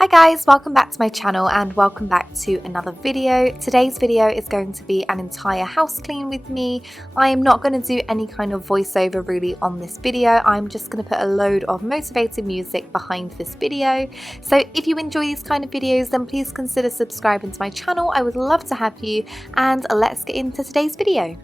Hi guys, welcome back to my channel and welcome back to another video. Today's video is going to be an entire house clean with me. I am not going to do any kind of voiceover really on this video. I'm just going to put a load of motivated music behind this video. So if you enjoy these kind of videos, then please consider subscribing to my channel. I would love to have you, and let's get into today's video.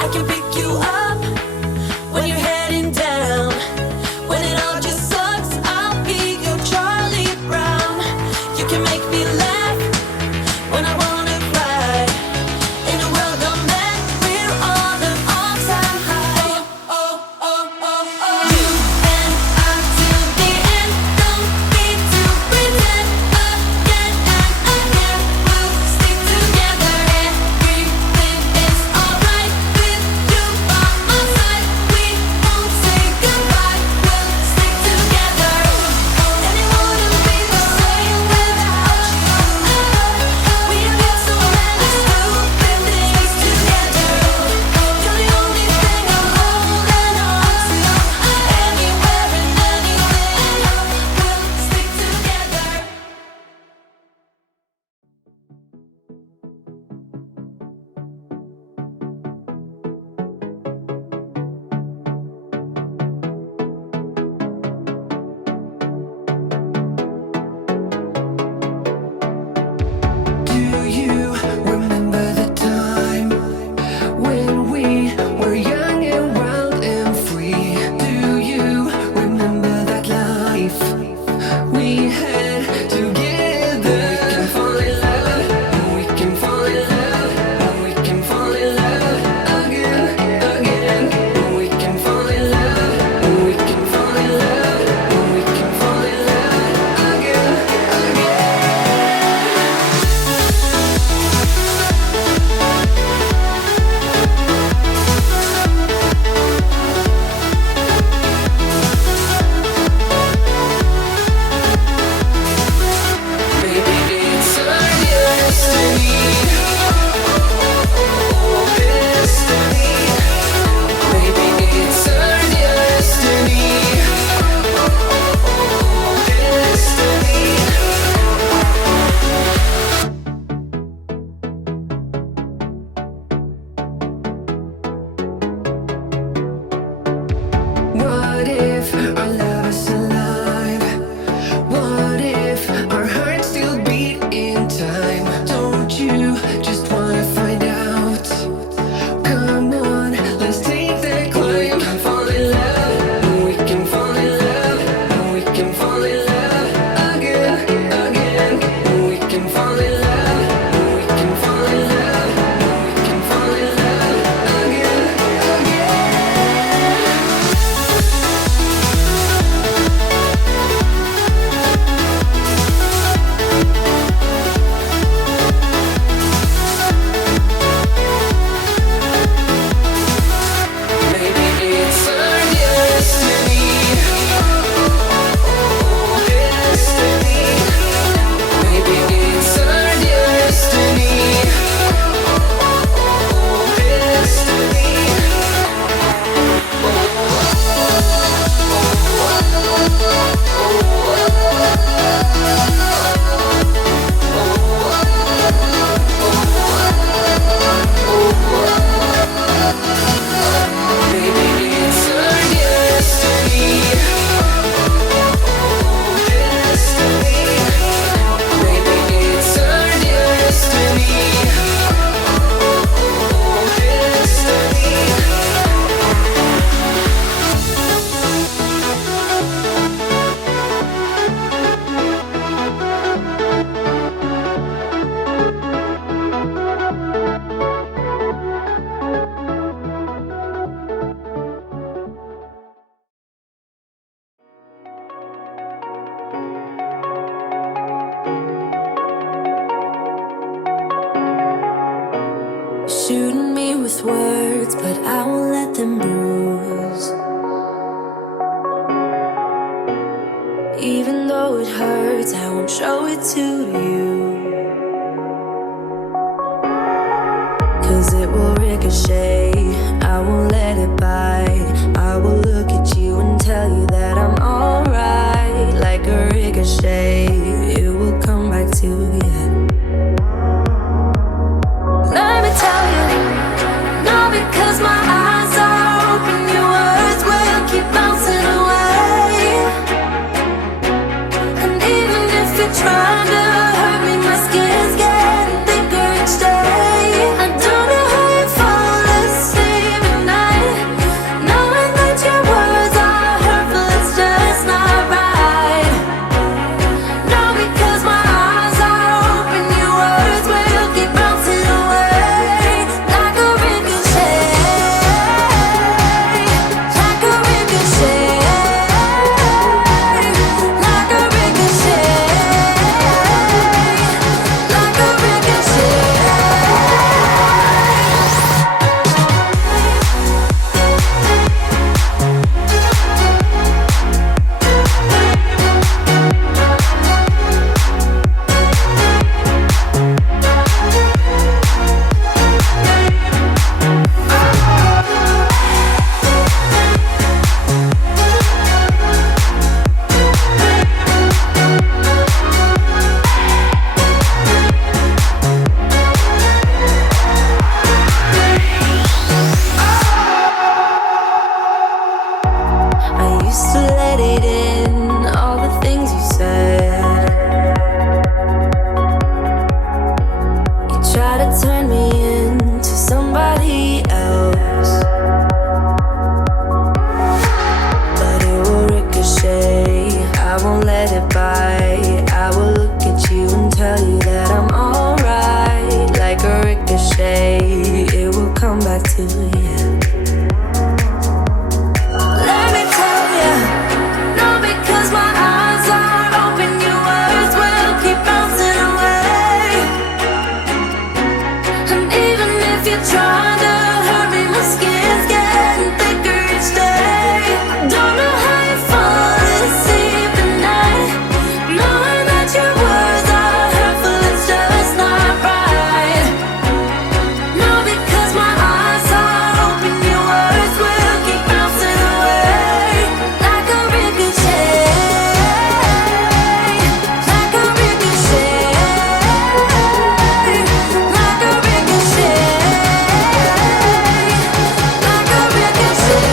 I can pick you up when you're heading down. When it all just sucks, I'll be your Charlie Brown. You can make me laugh when I wanna cry. In a world gone mad, we're on an all-time high. You and I till the end. Don't need to pretend again and again. We'll stick together. Everything is alright with you by shooting me with words, but I won't let them bruise. Even though it hurts, I won't show it to you. 'Cause it will ricochet, I won't let it bite. I will look at you and tell you that I'm alright. Like a ricochet, it will come back to you. Let me tell you, no, because my eyes are open, your words will keep bouncing away. And even if you're trying to hurt me, my skin's getting thicker each day. I don't know how you fall asleep at night, knowing that your words are hurtful, it's just not right. No, because my eyes are open, your words will keep bouncing away. Like a ricochet, like a ricochet, like a ricochet, like a ricochet. I used to let it in, all the things you said. You try to turn me into somebody else, but it will ricochet, I won't let it bite. I will look at you and tell you that I'm alright. Like a ricochet, it will come back to you. Let me tell you, no, because my eyes are open, your words will keep bouncing away. And even if you're trying to hurt me, my skin's getting thicker each day. I don't know how you fall asleep at night, knowing that your words are hurtful, it's just not right. No, because my eyes are open, your words will keep bouncing away. Like a ricochet, like a ricochet, like a ricochet, like a ricochet.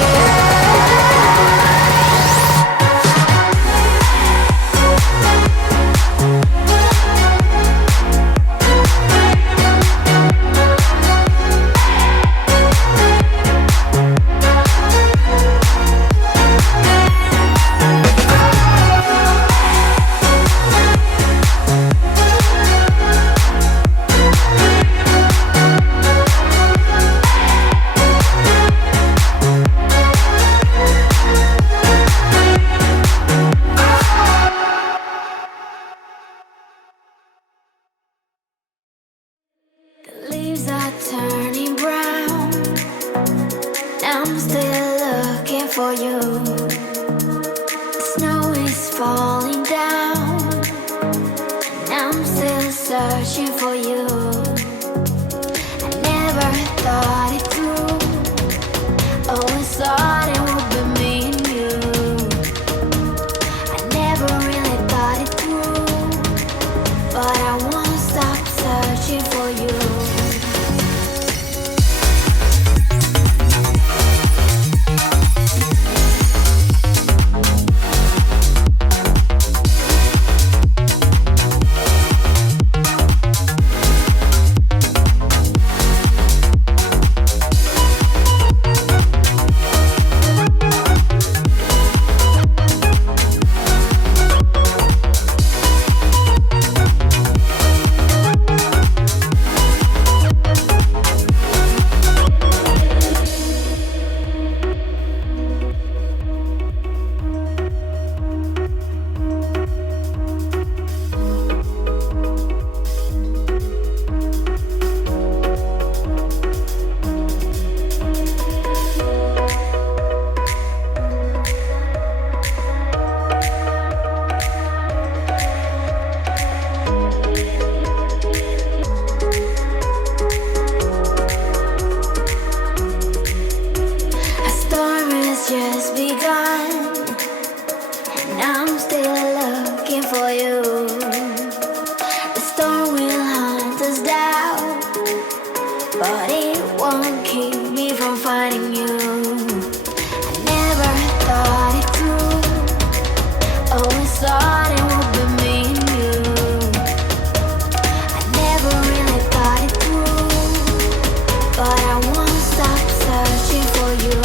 The leaves are turning brown, I'm still looking for you. The snow is falling down, and I'm still searching for you. I never thought it through, always thought it would be me and you. I never really thought it through, but I won't stop searching for you. but it won't keep me from finding you. I never thought it through, always thought it would be me and you. I never really thought it through, but I won't stop searching for you.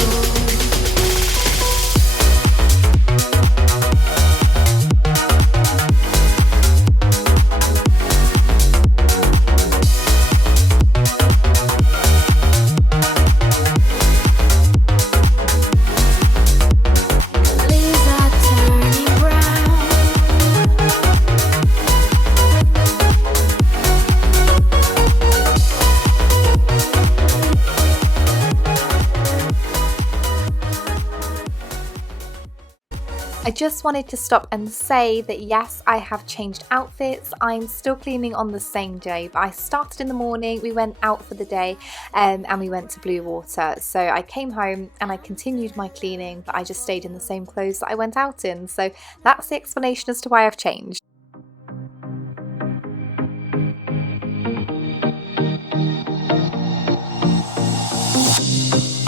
I just wanted to stop and say that yes, I have changed outfits. I'm still cleaning on the same day, but I started in the morning, we went out for the day and we went to Blue Water. So I came home and I continued my cleaning, but I just stayed in the same clothes that I went out in. So that's the explanation as to why I've changed.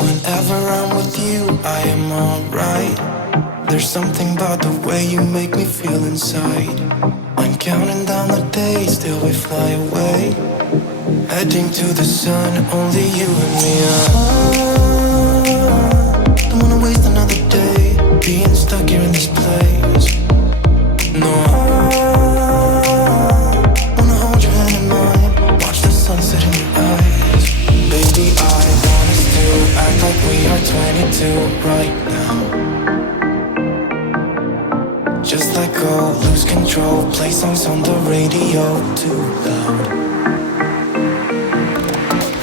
Whenever I'm with you, I am alright. There's something about the way you make me feel inside. I'm counting down the days till we fly away, heading to the sun, only you and me. Don't wanna waste another day being stuck here in this place. No, wanna hold your hand in mine, watch the sunset in your eyes. Baby, I want us to act like we are 22 right now. Just let go, lose control, play songs on the radio too loud.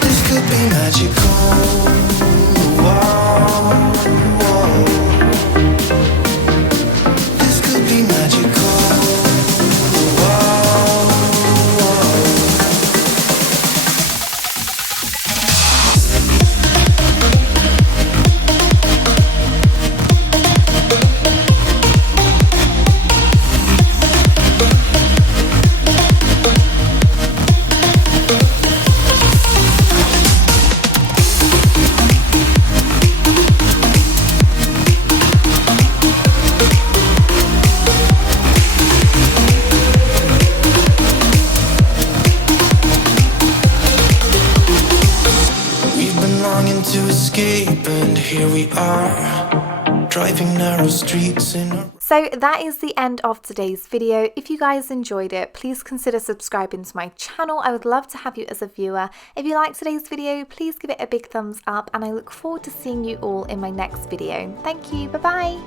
This could be magical. Whoa, whoa. This could be magical. Whoa, whoa. To escape, and here we are, driving narrow streets in a... So that is the end of today's video. If you guys enjoyed it, please consider subscribing to my channel. I would love to have you as a viewer. If you liked today's video, please give it a big thumbs up, and I look forward to seeing you all in my next video. Thank you, bye bye.